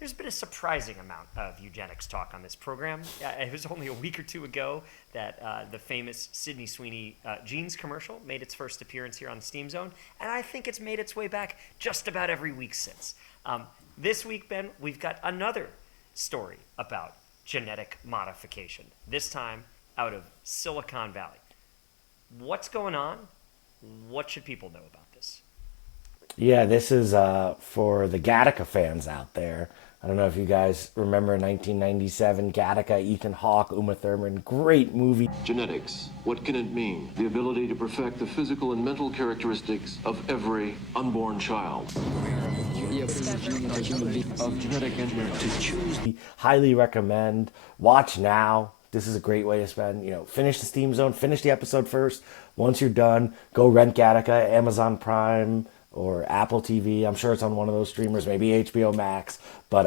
there's been a surprising amount of eugenics talk on this program. It was only a week or two ago that the famous Sydney Sweeney jeans commercial made its first appearance here on the Steam Zone, and I think it's made its way back just about every week since. This week, Ben, we've got another story about genetic modification, this time out of Silicon Valley. What's going on? What should people know about this? Yeah, this is for the Gattaca fans out there. I don't know if you guys remember 1997, Gattaca, Ethan Hawke, Uma Thurman, great movie. Genetics. What can it mean? The ability to perfect the physical and mental characteristics of every unborn child. Of genetic engineering. To choose. Highly recommend. Watch now. This is a great way to spend, finish the Steam Zone, finish the episode first. Once you're done, go rent Gattaca, Amazon Prime, or Apple TV. I'm sure it's on one of those streamers, maybe HBO Max. But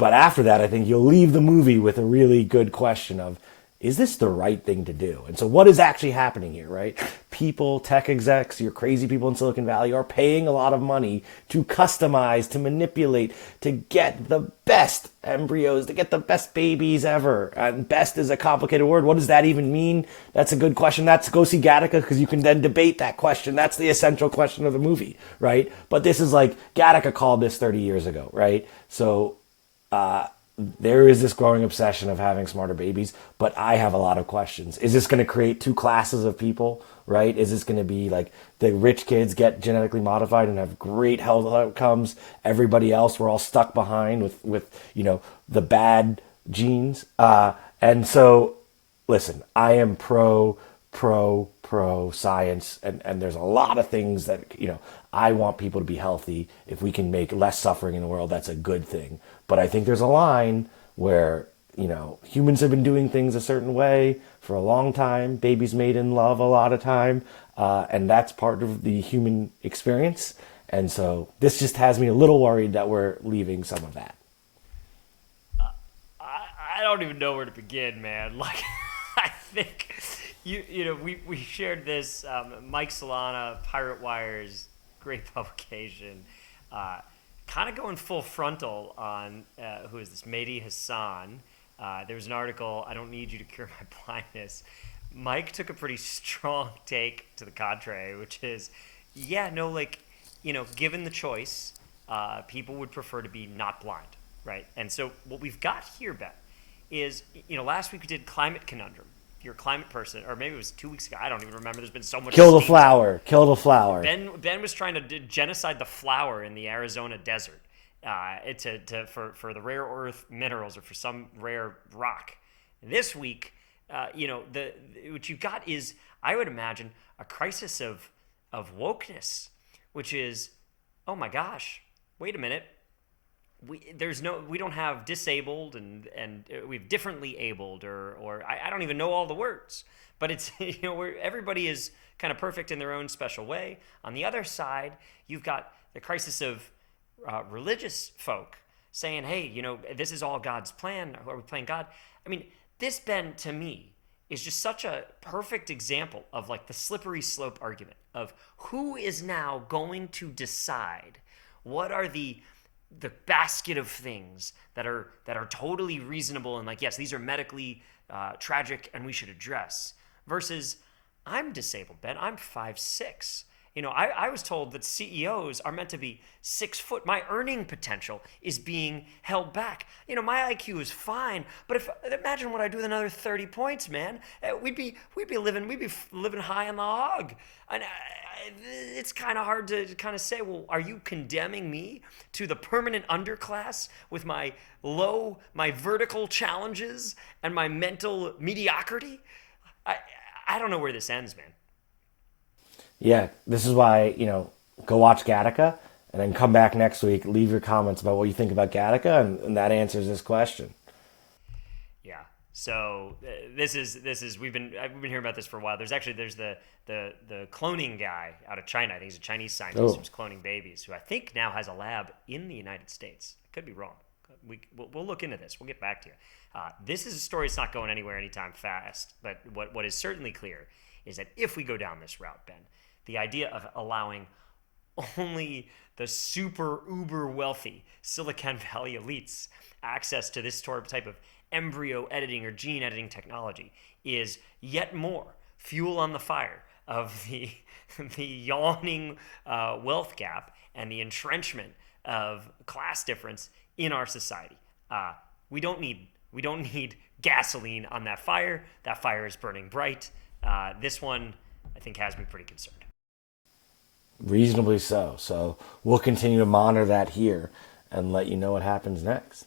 after that, I think you'll leave the movie with a really good question of, is this the right thing to do? And so what is actually happening here, right? People, tech execs, your crazy people in Silicon Valley are paying a lot of money to customize, to manipulate, to get the best embryos, to get the best babies ever. And best is a complicated word. What does that even mean? That's a good question. That's go see Gattaca because you can then debate that question. That's the essential question of the movie, right? But this is like, Gattaca called this 30 years ago, right? So, there is this growing obsession of having smarter babies, but I have a lot of questions. Is this going to create two classes of people, right? Is this going to be like the rich kids get genetically modified and have great health outcomes? Everybody else, we're all stuck behind with the bad genes. And so, listen, I am pro science, and there's a lot of things that, I want people to be healthy. If we can make less suffering in the world, that's a good thing. But I think there's a line where, humans have been doing things a certain way for a long time. Babies made in love a lot of time. And that's part of the human experience. And so this just has me a little worried that we're leaving some of that. I don't even know where to begin, man. Like, I think, we shared this, Mike Solana, Pirate Wire's great publication, kind of going full frontal on, who is this, Mehdi Hassan. There was an article, I don't need you to cure my blindness. Mike took a pretty strong take to the contrary, which is, given the choice, people would prefer to be not blind, right? And so what we've got here, Ben, is, last week we did Climate Conundrum. If you're a climate person, or maybe it was 2 weeks ago, I don't even remember. There's been so much. Kill the flower. Kill the flower. Ben was trying to genocide the flower in the Arizona desert, for the rare earth minerals or for some rare rock. This week, what you've got is, I would imagine, a crisis of wokeness, which is, oh my gosh, wait a minute. We don't have disabled and we've differently abled or I don't even know all the words, but it's where everybody is kind of perfect in their own special way. On the other side, you've got the crisis of religious folk saying, hey, this is all God's plan. Are we playing God? I mean, this, Ben, to me is just such a perfect example of like the slippery slope argument of who is now going to decide what are the basket of things that are totally reasonable and like, yes, these are medically tragic and we should address, versus I'm disabled, Ben. I'm 5'6". I was told that CEOs are meant to be 6 foot. My earning potential is being held back. My IQ is fine, but imagine what I do with another 30 points, man. We'd be living high on the hog. And it's kind of hard to kind of say, well, are you condemning me to the permanent underclass with my vertical challenges and my mental mediocrity? I don't know where this ends, man. Yeah, this is why, go watch Gattaca and then come back next week, leave your comments about what you think about Gattaca, and that answers this question. Yeah. So this is I've been hearing about this for a while. There's the cloning guy out of China. I think he's a Chinese scientist who's cloning babies, who I think now has a lab in the United States. I could be wrong. We'll look into this. We'll get back to you. This is a story that's not going anywhere anytime fast. But what is certainly clear is that if we go down this route, Ben, the idea of allowing only the super uber wealthy Silicon Valley elites access to this type of embryo editing or gene editing technology is yet more fuel on the fire of the yawning wealth gap and the entrenchment of class difference in our society. We don't need gasoline on that fire. That fire is burning bright. This one, I think, has me pretty concerned. Reasonably so. So we'll continue to monitor that here and let you know what happens next.